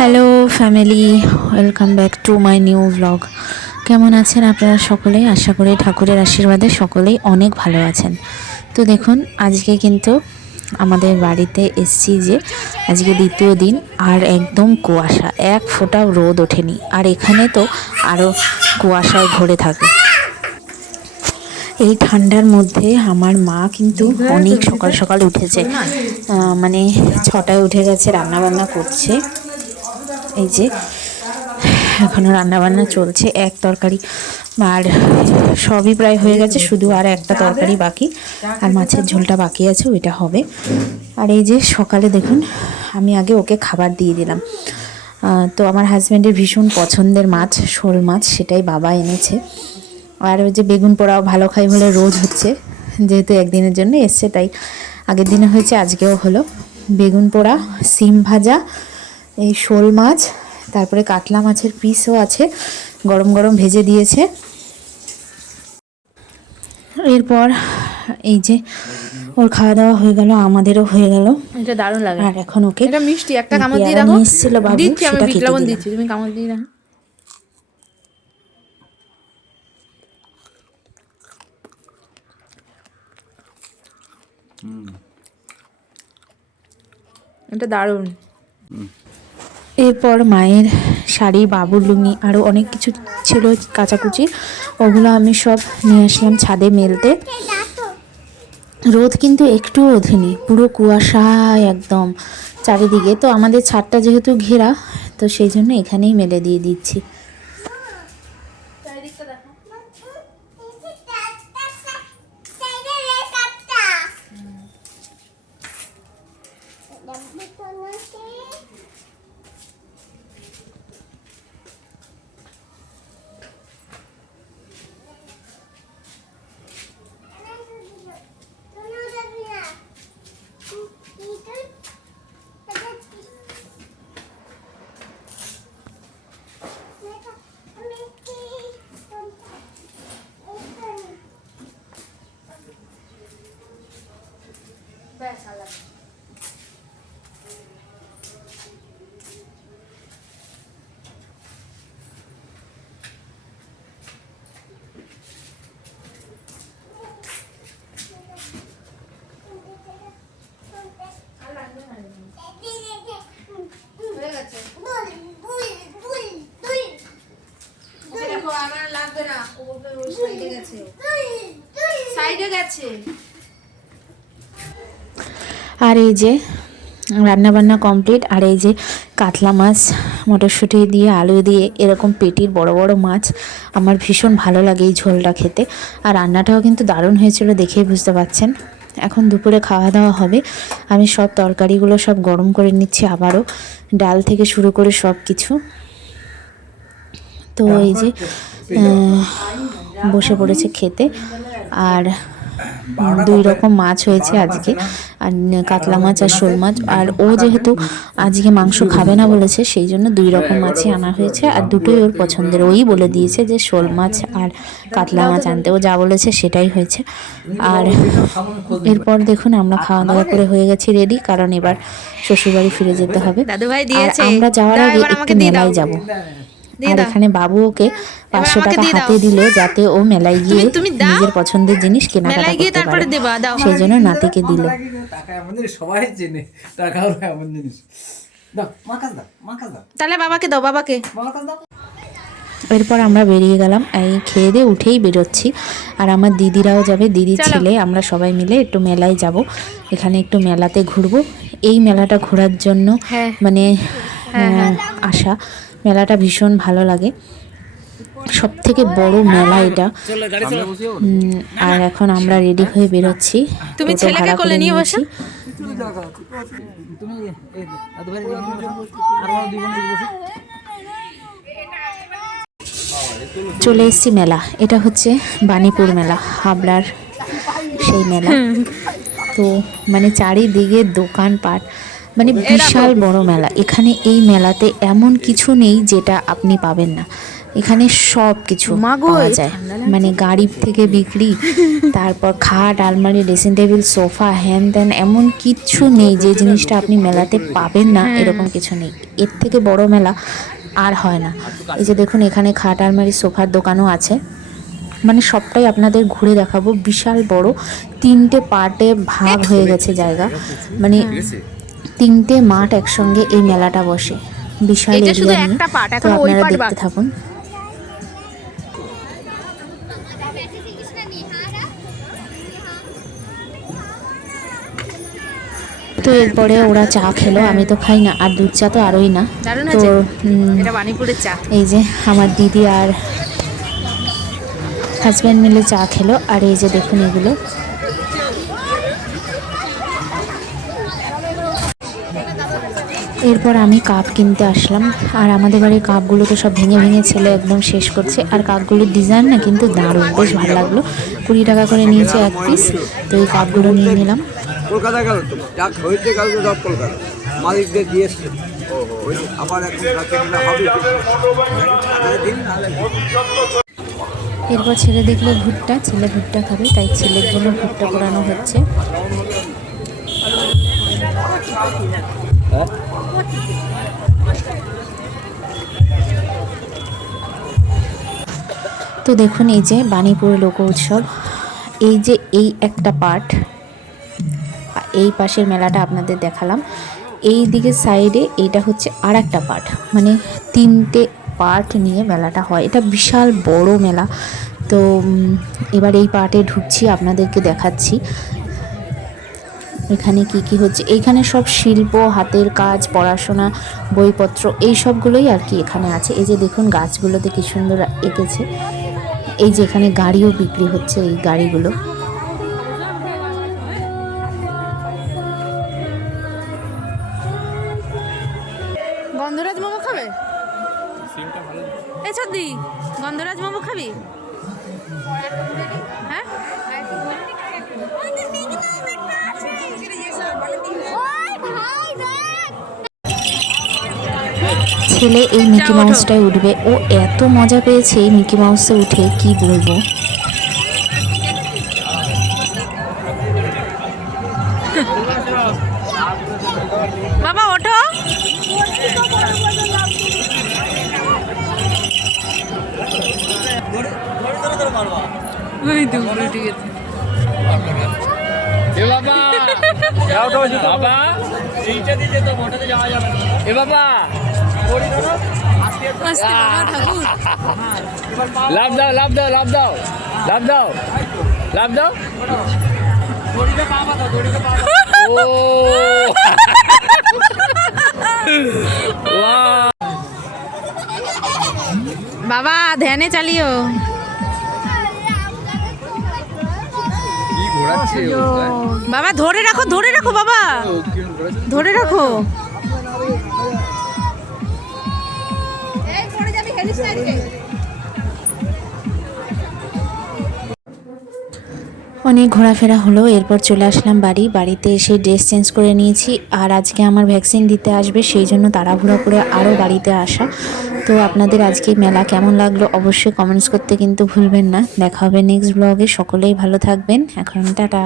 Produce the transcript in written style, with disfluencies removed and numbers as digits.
Hello family, welcome back to my new blog. কেমন আছেন আপনারা সকলেই? আশা করি ঠাকুরের আশীর্বাদে সকলেই অনেক ভালো আছেন। তো দেখুন, আজকে কিন্তু আমাদের বাড়িতে এসছি যে আজকে দ্বিতীয় দিন, আর একদম কুয়াশা, এক ফোঁটাও রোদ ওঠেনি। আর এখানে তো আরও কুয়াশায় ভরে থাকে। এই ঠান্ডার মধ্যে আমার মা কিন্তু অনেক সকাল সকাল উঠেছে, মানে 6টায় উঠে গেছে, রান্নাবান্না করছে। এই যে এখনও রান্নাবান্না চলছে, এক তরকারি আর সবই প্রায় হয়ে গেছে, শুধু আর একটা তরকারি বাকি, আর মাছের ঝোলটা বাকি আছে, ওইটা হবে। আর এই যে সকালে দেখুন, আমি আগে ওকে খাবার দিয়ে দিলাম। তো আমার হাজব্যান্ডের ভীষণ পছন্দের মাছ, শোল মাছ, সেটাই বাবা এনেছে। আর ওই যে বেগুন পোড়াও ভালো খাই বলে রোজ হচ্ছে, যেহেতু একদিনের জন্য এসছে তাই আগের দিনে হয়েছে, আজকেও হলো। বেগুন পোড়া, সিম ভাজা, এই শোল মাছ, তারপরে কাতলা মাছের পিসও আছে, গরম গরম ভেজে দিয়েছে। এরপর এই যে ওর খাওয়া দাওয়া হয়ে গেল, আমাদেরও হয়ে গেল। এটা দারুণ লাগে। আর এখন ওকে এটা মিষ্টি, একটা কামড় দিয়ে রাখো। এসেছিল বাবু, দিচ্ছি আমি, সেটা বিট খেতে লবণ দিলাম। দিচ্ছি, তুমি কামড় দিয়ে রাখো। এটা দারুণ। এরপর মায়ের শাড়ি, বাবুর লুঙ্গি, আরও অনেক কিছু ছিল কাচাকুচি, ওগুলো আমি সব নিয়ে আসলাম ছাদে মেলতে। রোদ কিন্তু একটুও ওঠেনি, পুরো কুয়াশা একদম চারিদিকে। তো আমাদের ছাদটা যেহেতু ঘেরা, তো সেই জন্য এখানেই মেলে দিয়ে দিচ্ছি। আর এই যে রান্নাবান্না কমপ্লিট। আর এই যে কাতলা মাছ, মটরশুঁটি দিয়ে, আলু দিয়ে, এরকম পেটির বড় বড় মাছ আমার ভীষণ ভালো লাগে এই ঝোলটা খেতে। আর রান্নাটাও কিন্তু দারুণ হয়েছিল, দেখেই বুঝতে পারছেন। এখন দুপুরে খাওয়া দাওয়া হবে। আমি সব তরকারিগুলো সব গরম করে নিচ্ছি, আবারও ডাল থেকে শুরু করে সব কিছু। তো এই যে বসে পড়েছে খেতে। আর 2 রকম মাছ হয়েছে আজকে, আর কাতলা মাছ আর শোল মাছ। আর ও যেহেতু আজকে মাংস খাবে না বলেছে, সেই জন্য 2 রকম মাছই আনা হয়েছে, আর দুটোই ওর পছন্দের। ওই বলে দিয়েছে যে শোল মাছ আর কাতলা মাছ আনতে, ও যা বলেছে সেটাই হয়েছে। আর এরপর দেখুন, আমরা খাওয়া দাওয়া করে হয়ে গেছি রেডি, কারণ এবার শ্বশুরবাড়ি ফিরে যেতে হবে। আর আমরা যাওয়ার আগে একটু মেলায় যাব। আর এখানে বাবু ওকে 500 টাকা হাতে দিল, যাতে ও মেলায় গিয়ে নিজের পছন্দের জিনিস কেনাকাটা করতে পারে, সেই জন্য নাতিকে দিল। তাহলে বাবাকে দাও, বাবাকে। এরপর আমরা বেরিয়ে গেলাম, এই খেয়ে দিয়ে উঠেই বেরোচ্ছি। আর আমার দিদিরাও যাবে, দিদির ছেলে, আমরা সবাই মিলে একটু মেলায় যাব। এখানে একটু মেলাতে ঘুরবো। এই মেলাটা ঘোরার জন্য মানে আসা, মেলাটা ভীষণ ভালো লাগে, সব থেকে বড় মেলা এটা। আর এখন আমরা রেডি হয়ে বেরোচ্ছি, তুমি ছেলেকে কোলে নিয়ে বসো। চলে এসেছি মেলা। এটা হচ্ছে বাণীপুর মেলা, হাবড়ার সেই মেলা। তো মানে চারিদিকে দোকানপাট, মানে বিশাল বড় মেলা। এখানে এই মেলাতে এমন কিছু নেই যেটা আপনি পাবেন না, এখানে সব কিছু পাওয়া যায়, মানে গাড়ি থেকে বিক্রি, তারপর খাট, আলমারি, ড্রেসিং টেবিল, সোফা, হ্যান ত্যান, এমন কিচ্ছু নেই যে জিনিসটা আপনি মেলাতে পাবেন না, এরকম কিছু নেই। এর থেকে বড় মেলা আর হয় না। এই যে দেখুন এখানে খাট, আলমারি, সোফার দোকানও আছে। মানে সবটাই আপনাদের ঘুরে দেখাবো। বিশাল বড় 3টে পার্টে ভাগ হয়ে গেছে জায়গা, মানে 3টে মাঠ একসঙ্গে এই মেলাটা বসে, বিশাল এটা শুধু এরিয়া নিয়ে। একটা পার্ট, তো এখন ওই আপনারা পার্ট দেখতে বাকি। থাকুন। তো এরপরে ওরা চা খেলো, আমি তো খাই না, আর দুধ চা তো আরোই না। দারুণ তো আছে এটা বানিপুরের চা। এই যে আমার দিদি আর হাজব্যান্ড মিলে চা খেলো। আর এই যে দেখুন এগুলো, এরপর আমি কাপ কিনতে আসলাম। আর আমাদের বাড়ির কাপগুলো তো সব ভেঙে ভেঙে ছেলে একদম শেষ করছে। আর কাপগুলোর ডিজাইন না কিন্তু দারুণ, বেশ ভালো লাগলো। 20 টাকা করে নিয়েছে এক পিস। তো এই কাপগুলো নিয়ে নিলাম। কলকাতা গেল তো যা হয়েছে গেল তো সব কলকাতা মালিকদের দিয়ে এসছে। আবার এখন কাছে কিনা হবে দিন নাহলে এরপর ছেলে দেখলো ভুট্টা, ছেলে ভুট্টা খাবে, তাই ছেলের জন্য ভুট্টা পোড়ানো হচ্ছে। তো দেখুন এই যে বাণীপুর লোক উৎসব, এই যে এই একটা পার্ট, এই পাশের মেলাটা আপনাদের দেখালাম, এই দিকের সাইডে এইটা হচ্ছে আর একটা পার্ট, মানে 3টে পার্ট নিয়ে মেলাটা হয়। এটা বিশাল বড় মেলা। তো এবার এই পার্টে ঢুকছি, আপনাদেরকে দেখাচ্ছি এখানে কি কি হচ্ছে। এইখানে সব শিল্প, হাতের কাজ, পড়াশোনা, বইপত্র, এই সবগুলোই আর কি এখানে আছে। এই যে দেখুন গাছগুলোতে কি সুন্দর এঁকেছে। এই যে এখানে গাড়িও বিক্রি হচ্ছে, এই গাড়িগুলো। গন্ধরাজ মোমো খাবে? এই সর্দি গন্ধরাজ মোমো খাবি? হ্যাঁ ছেলে এই মিকি মাউসটায় উঠবে, ও এত মজা পেয়েছে এই মিকি মাউসে উঠে, কি বলবো। বাবা ওঠো। ওই তো উল্টে গেছে। এ বাবা বাবা এইটা দিয়ে তো মোটাতে যাওয়া যাবে না। এ বাবা আস্তে বাবা ঠাকুর। লাভ দাও লাভ দাও লাভ দাও লাভ দাও লাভ দাও দড়িতে পাবা দাও দড়িতে পাবা। ও বাবা ধ্যানে চালিও। কি ঘোরাচ্ছে বাবা ধরে রাখো, ধরে রাখো বাবা, ধরে রাখো। অনেক ঘোরাফেরা হলো, এরপর চলে আসলাম বাড়িতে এসে ড্রেস চেঞ্জ করে নিয়েছি। আর আজকে আমার ভ্যাকসিন দিতে আসবে, সেই জন্য তাড়াহুড়া করে আরও বাড়িতে আসা। তো আপনাদের আজকে মেলা কেমন লাগলো অবশ্যই কমেন্টস করতে কিন্তু ভুলবেন না। দেখা হবে নেক্সট ব্লগে, সকলেই ভালো থাকবেন, এখন টাটা।